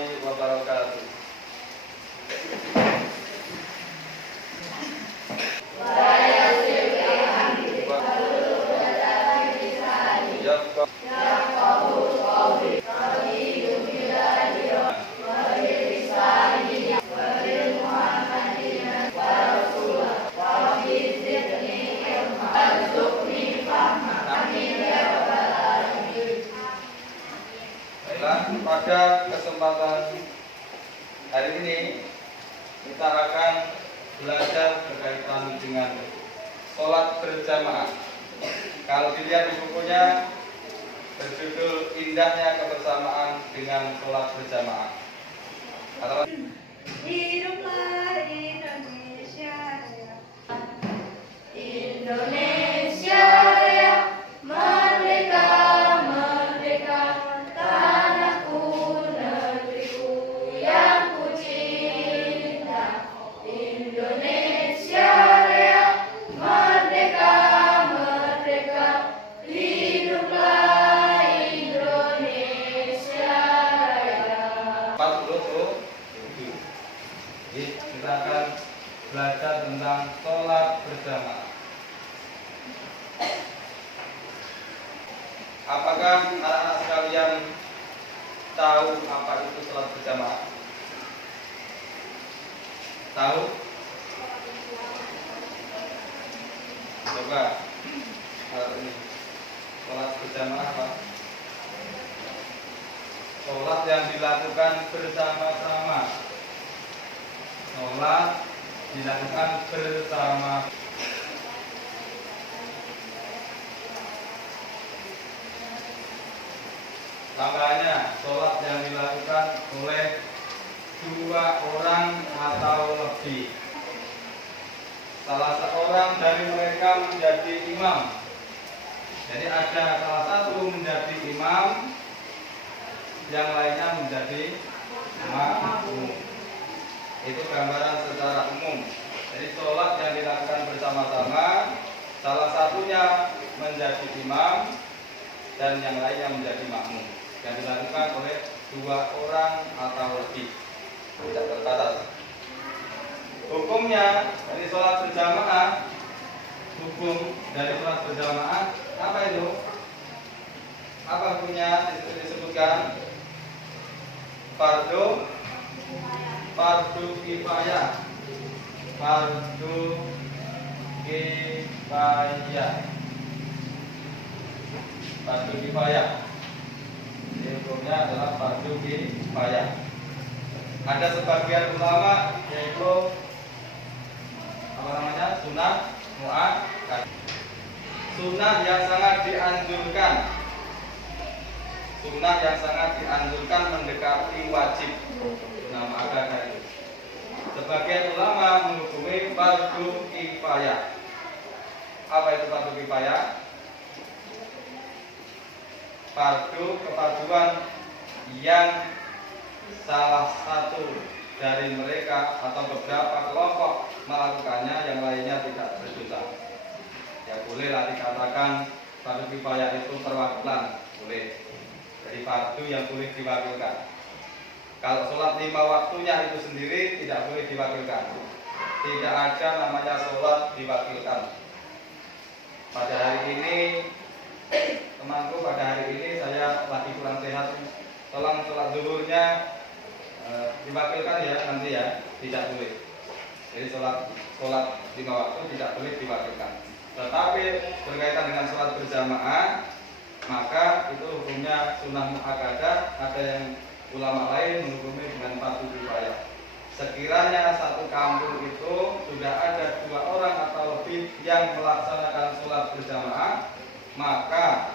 warahmatullahi wabarakatuh. Pada kesempatan hari ini kita akan belajar berkaitan dengan sholat berjamaah. Kalau dilihat di bukunya berjudul Indahnya Kebersamaan dengan Sholat Berjamaah. Hiduplah Indonesia Raya. Indonesia Raya, merdeka, merdeka, tanahku, negeriku yang ku cinta. Indonesia Raya, merdeka, merdeka, hiduplah Indonesia Raya. 47. Jadi kita akan belajar tentang sholat berjamaah. Apakah anak-anak sekalian tahu apa itu sholat berjamaah? Tahu? Coba ini sholat berjamaah apa? Sholat yang dilakukan bersama-sama. Sholat dilakukan bersama. Tambahannya, sholat yang dilakukan oleh 2 orang atau lebih. Salah seorang dari mereka menjadi imam. Jadi ada salah satu menjadi imam, yang lainnya menjadi makmum. Itu gambaran secara umum. Jadi sholat yang dilakukan bersama-sama, salah satunya menjadi imam dan yang lainnya menjadi makmum, yang dilakukan oleh 2 orang atau lebih, tidak terbatas. Hukumnya dari sholat berjamaah, hukum dari sholat berjamaah apa itu? Apa hukumnya? Disebutkan fardu kifayah. Fardu kifayah. Fardu kifayah. Jadi hukumnya adalah fardu kifayah. Ada sebagian ulama yaitu sunnah muakkad. Sunnah yang sangat dianjurkan. Sunnah yang sangat dianjurkan mendekati wajib. Nama agama itu. Sebagian ulama menghukumi fardu kifayah. Apa itu fardu kifayah? Fardu kefarduan yang salah satu dari mereka atau beberapa kelompok melakukannya, yang lainnya tidak berdosa. Ya bolehlah dikatakan fardu kifayah itu perwakilan, boleh. Jadi fardu yang boleh diwakilkan. Kalau sholat 5 waktunya itu sendiri tidak boleh diwakilkan. Tidak ada namanya sholat diwakilkan. Pada hari ini, temanku, pada hari ini saya lagi kurang sehat. Tolong sholat zuhurnya diwakilkan ya nanti ya, tidak boleh. Jadi sholat 5 waktu tidak boleh diwakilkan. Tetapi berkaitan dengan sholat berjamaah, maka itu hukumnya sunnah muakkadah. Ada yang ulama lain menghukumi dengan fardu kifayah. Sekiranya satu kampung itu sudah ada 2 orang atau lebih yang melaksanakan sholat berjamaah, maka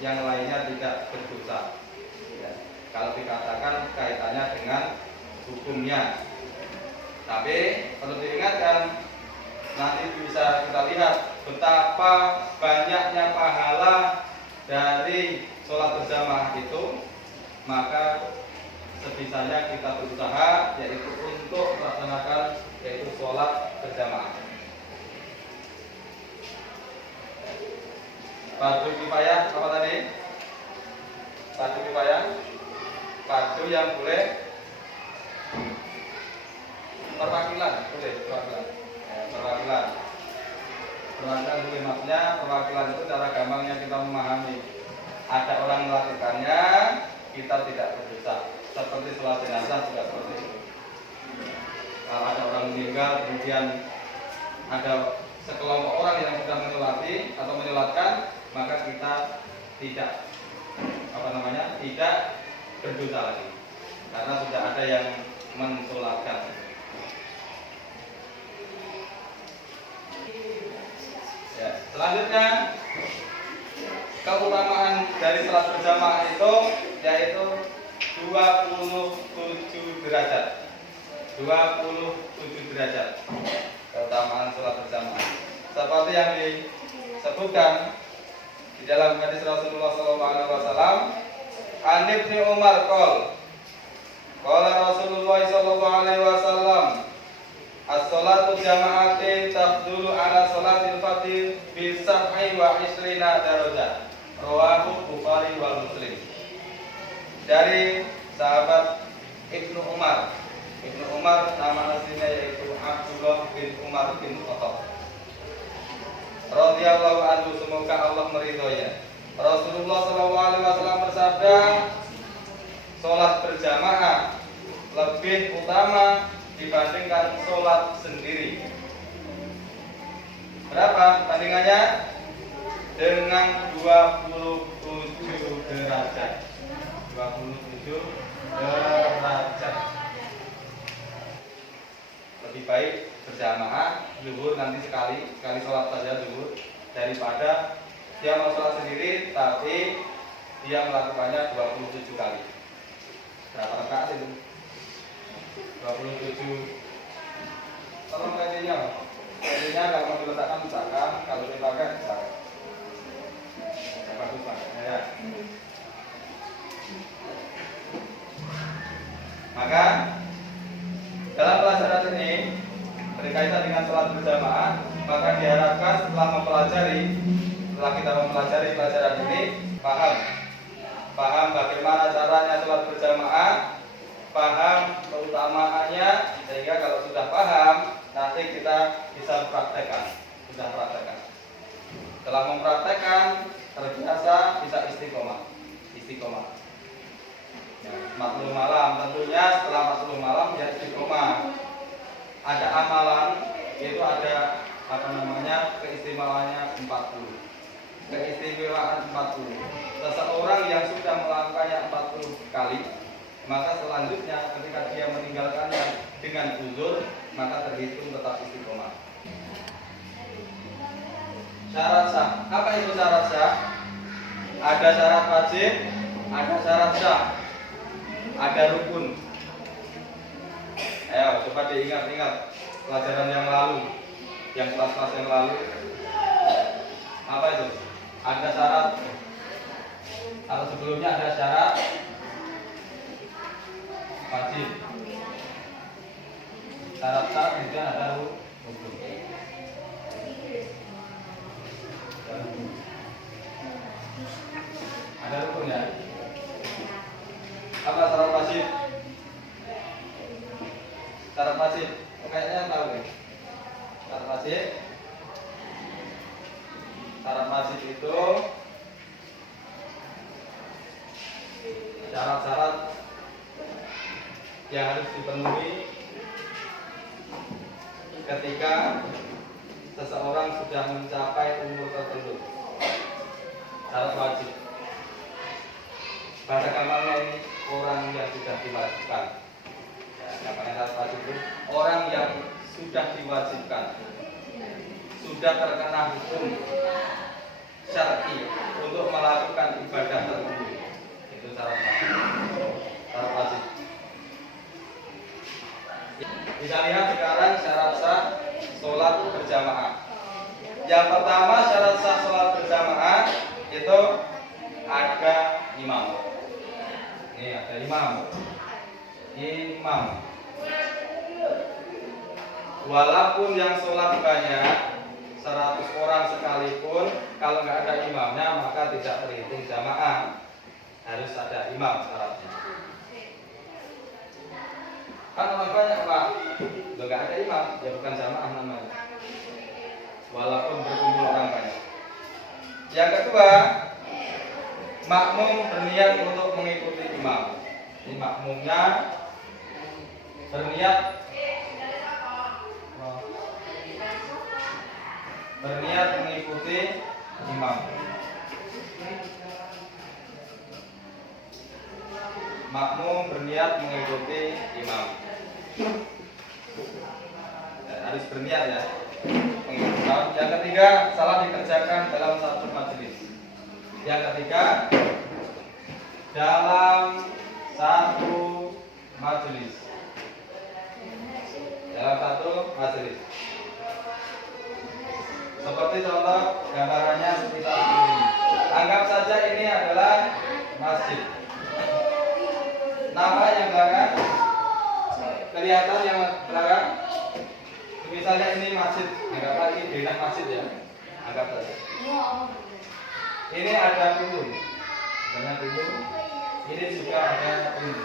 yang lainnya tidak berdosa. Ya, kalau dikatakan kaitannya dengan hukumnya. Tapi perlu diingatkan, nanti bisa kita lihat betapa banyaknya pahala dari sholat berjamaah itu. Maka sebisanya kita berusaha yaitu untuk melaksanakan yaitu sholat berjamaah. Fardu kifayah apa tadi? Fardu kifayah, fardu yang boleh Perwakilan, boleh perwakilan. Perwakilan. Perwakilan itu maksudnya perwakilan itu cara gampangnya kita memahami. Ada orang melakukannya, kita tidak berdosa. Seperti sholat jenazah juga seperti itu. Kalau ada orang meninggal, kemudian ada sekelompok orang yang sudah menyolati atau menyolatkan, maka kita tidak tidak berdosa lagi, karena sudah ada yang mensolatkan. Ya, selanjutnya keutamaan dari salat berjamaah itu yaitu 27 derajat. 27 derajat keutamaan salat berjamaah. Seperti yang disebutkan di dalam hadis Rasulullah SAW, An Ibnu Umar qala Rasulullah SAW, as-salatu jama'atin tafdulu ala salatil fardhi bi 27 darajat. Rawahu Bukhari wal Muslim. Dari sahabat Ibnu Umar. Ibnu Umar nama aslinya yaitu Abdullah bin Umar bin Khattab. Radhiyallahu anhu, semoga Allah meridhoinya. Rasulullah SAW bersabda, sholat berjamaah lebih utama dibandingkan sholat sendiri. Berapa bandingannya? Dengan 27 derajat. 27 derajat. Lebih baik berjamaah zuhur nanti sekali sholat saja zuhur daripada dia mau sholat sendiri tapi dia melakukannya 27 kali. Berapa rakaat itu? 27. Tolong kajinya. Kajinya kalau mau diletakkan misalkan, kalau dipakai misalkan. Bagus Pak. Ya. Maka dalam pelajaran ini berkaitan dengan sholat berjamaah, maka diharapkan setelah kita mempelajari pelajaran ini, paham bagaimana caranya sholat berjamaah, paham keutamaannya, sehingga kalau sudah paham nanti kita bisa praktekkan. Setelah mempraktekkan terbiasa, bisa istiqomah. Ya, 40 malam tentunya, setelah 40 malam ya istiqomah. Ada amalan, itu ada keistimewaannya 40. Keistimewaan 40. Seseorang yang sudah melakukannya 40 kali, maka selanjutnya ketika dia meninggalkannya dengan uzur, maka terhitung tetap istiqomah. Syarat sah. Apa itu syarat sah? Ada syarat wajib, ada syarat sah, ada rukun. Ayo coba diingat-ingat pelajaran yang lalu, yang kelas-kelas yang lalu. Apa itu? Ada syarat. Atau sebelumnya ada syarat wajib. Syarat sah, kemudian ada rukun. Ada rukun ya. Apa syarat wajib? Syarat wajib, kayaknya tahu nih. Syarat wajib itu syarat-syarat yang harus dipenuhi ketika seseorang sudah mencapai umur tertentu. Syarat wajib. Pada kamarnya ini orang yang sudah diwajibkan. Namanya syarat wajib itu orang yang sudah diwajibkan, sudah terkena hukum syar'i untuk melakukan ibadah tertentu. Itu syarat wajib. Syarat wajib. Kita lihat sekarang syarat sah sholat berjamaah. Yang pertama syarat sah sholat berjamaah itu ada imam. Ini ada imam. Walaupun yang sholat banyak 100 orang sekalipun, kalau nggak ada imamnya maka tidak terhitung jamaah. Harus ada imam syaratnya. Kan ya bukan jamaah namanya. Walaupun berkumpul orang banyak. Yang kedua, makmum berniat untuk mengikuti imam. Ini makmumnya berniat mengikuti imam. Makmum berniat mengikuti imam. Harus berniat ya. Yang ketiga, salat dikerjakan dalam satu majelis. Yang ketiga, dalam satu majelis. Dalam satu majelis. Seperti contoh gambarannya sekitar ini. Anggap saja ini adalah masjid. Nama yang belakang kelihatan yang belakang. Misalnya ini masjid, anggaplah ini bidang masjid ya. Anggap saja. Ini ada pintu. Banyak pintu. Ini juga ada pintu.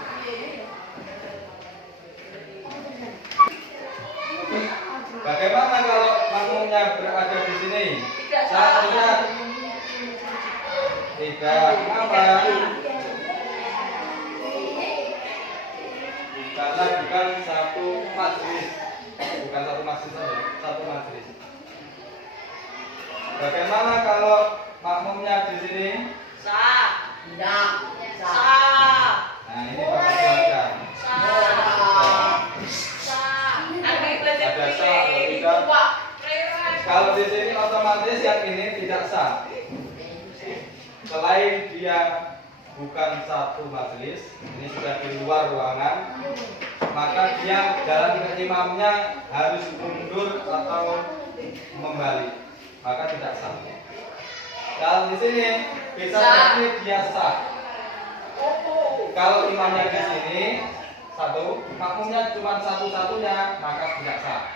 Bagaimana kalau makmumnya berada di sini? Satunya tidak apa? Karena bukan satu majelis, bukan satu masjid saja, satu majelis. Bagaimana kalau makmumnya di sini? Sah. Tidak. Sah. Nah ini bapak jelaskan. Ada sah atau tidak? Kalau di sini otomatis yang ini tidak sah. Selain dia bukan satu majelis, ini sudah di luar ruangan, maka dia jalan ke imamnya harus mundur atau membalik, maka tidak sah. Kalau di sini bisa jadi dia sah. Kalau imamnya di sini satu, makmumnya cuma satu-satunya, maka tidak sah.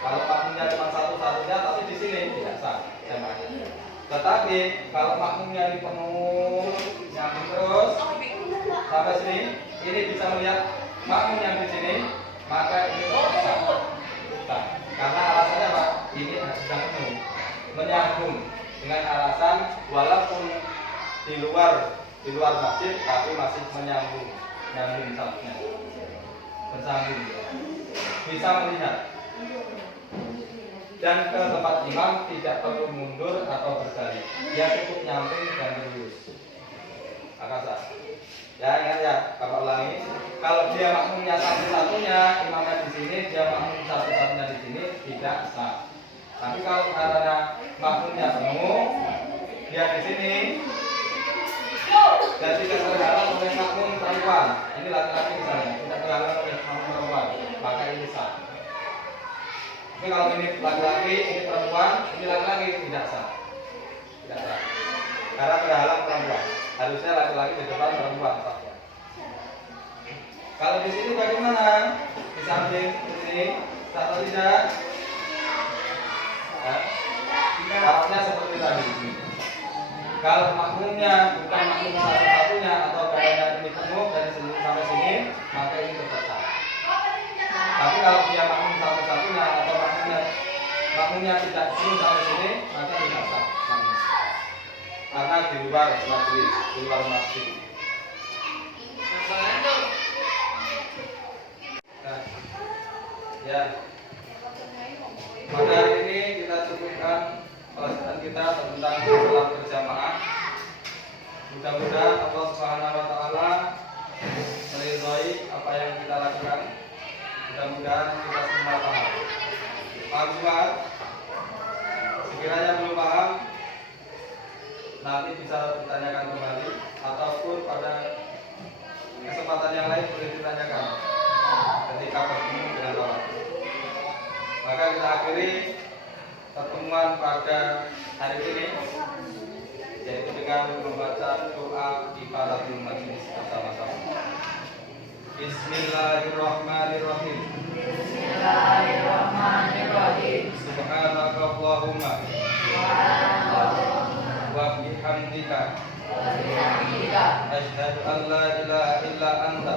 Kalau makmumnya cuma satu-satunya, tapi di sini tidak sah jamaahnya. Tetapi kalau makmumnya ini penuh, nyambung terus sampai sini, ini bisa melihat makmum yang di sini, maka ini sah. Sah. Karena alasannya apa? Ini sedang penuh, menyambung dengan alasan walaupun di luar masjid, tapi masih nyambung satunya, bersambung, bisa melihat. Dan ke tempat imam tidak perlu mundur atau berbalik, dia cukup nyamping dan lurus. Akasa. Ya ingat ya, Bapak ulangi. Kalau dia makmumnya satu-satunya, imamnya di sini, dia makmum satu-satunya di sini, tidak sah. Tapi kalau karena makmumnya penuh, dia di sini dan tidak terhalang oleh makmum perempuan, ini laki-laki misalnya, tidak terhalang oleh makmum perempuan, maka ini sah. Tapi kalau ini laki-laki, ini perempuan, ini laki-laki, tidak sah. Tidak sah. Karena terhalang perempuan. Harusnya laki-laki di depan, perempuan sahnya. Kalau di sini bagaimana? Di samping di sini, sah atau tidak? Harusnya seperti tadi. Kalau makmumnya bukan makmum satu-satunya atau karena ini penuh dari sini sampai sini, maka ini tetap sah. Tapi kalau dia makmum satu-satunya atau makmumnya tidak penuh sampai sini, maka tidak sah. Karena di luar majelis, di luar masjid. Nah, ya. Pada hari ini kita cukupkan pelajaran kita tentang salat berjamaah. Mudah-mudahan Allah Subhanahu wa taala meridhai apa yang kita lakukan. Mudah-mudahan kita semua paham. Paham semua? Sekiranya belum paham, nanti bisa ditanyakan kembali ataupun pada kesempatan yang lain boleh ditanyakan ketika bertemu dengan Bapak. Maka kita akhiri pertemuan pada hari ini, yaitu dengan membaca doa kifaratul majlis bersama-sama. Bismillahirrahmanirrahim. Bismillahirrahmanirrahim. Subhanakallahumma wa bihamdika asyhadu an la ilaha illa anta